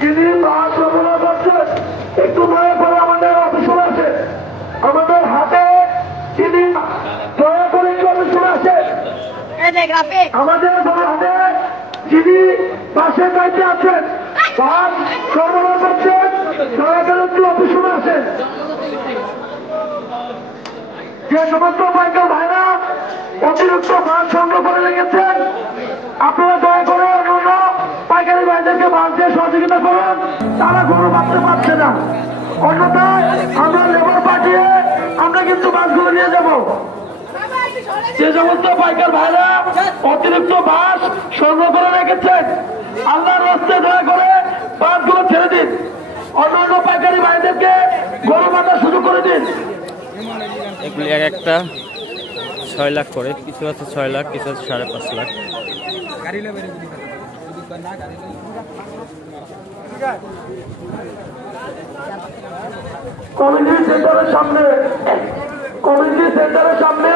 যিনি বাস ব্যবহার করছেন একটু দয়া করে আমাদের অফিসে আসে, আমাদের হাতে যিনি দয়া করে অফিসে আসে, আমাদের হাতে যিনি বাসের দায়িত্বে আছেন, বাস সরবরাহ করছেন, দয়া করে একটু অফিসে আসেন। যে সমস্ত বাইকার ভাইরা অতিরিক্ত বাস সংগ্রহ করে লেগেছেন, আপনারা দয়া করে অন্যান্য পাইকারি ভাইদেরকে বাস দিয়ে সহযোগিতা করুন, তারা গরু বাঁধতে পারছে না। অন্যথায় আমরা লেবার পাঠিয়ে আমরা কিন্তু বাসগুলো নিয়ে যাব। যে সমস্ত পাইকার ভাইরা অতিরিক্ত বাস সংগ্রহ করে রেখেছেন, আল্লাহর রাস্তায় দয়া করে বাসগুলো ছেড়ে দিন, অন্যান্য পাইকারি ভাইদেরকে গরু বাঁধার সুযোগ করে দিন। এগুলি এক একটা 6 লাখ করে, কিছু আছে 6 লাখ, কিছু আছে 5.5 লাখ। কমিউনিটি সেন্টারের সামনে